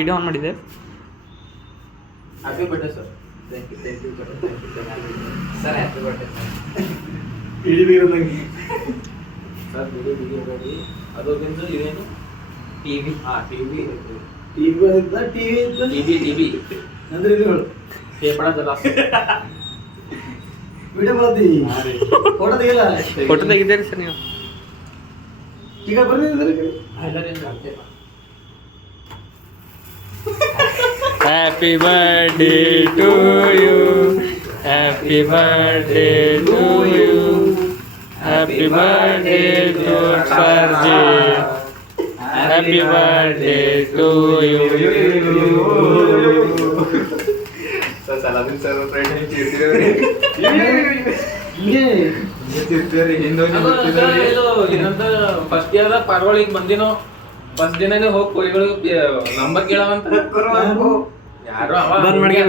Video on ಮಾಡಿದೆ. Happy birthday sir. Thank you sir. Happy birthday sir. Sir ಬಿಡಿ ಅದೊಂದು ಇವೇನು ಟಿವಿ. ಟಿವಿ ಅಂದ್ರೆ ಇದು ಪೇಪಡ ಜಲ ವಿಡಿಯೋ ಮಾಡತ್ತಿ ಫೋಟೋ ತೆಗಿಲ್ಲ. ಫೋಟೋ ತೆಗಿದ್ದೀರಿ ಸರ್ ನೀವು? ಈಗ ಬರ್ರಿ. Happy birthday to you, happy birthday to you, happy birthday to ಸರ್ಜಿ, happy birthday to you. First year ಪಾರ್ವಳಿಗೆ ಬಂದಿನೋ ಫಸ್ಟ್ ದಿನನೇ ಹೋಗಿ ಕೋಳಿಗಳಿಗೆ ನಂಬರ್ ಕೇಳವಂತ ಯಾರು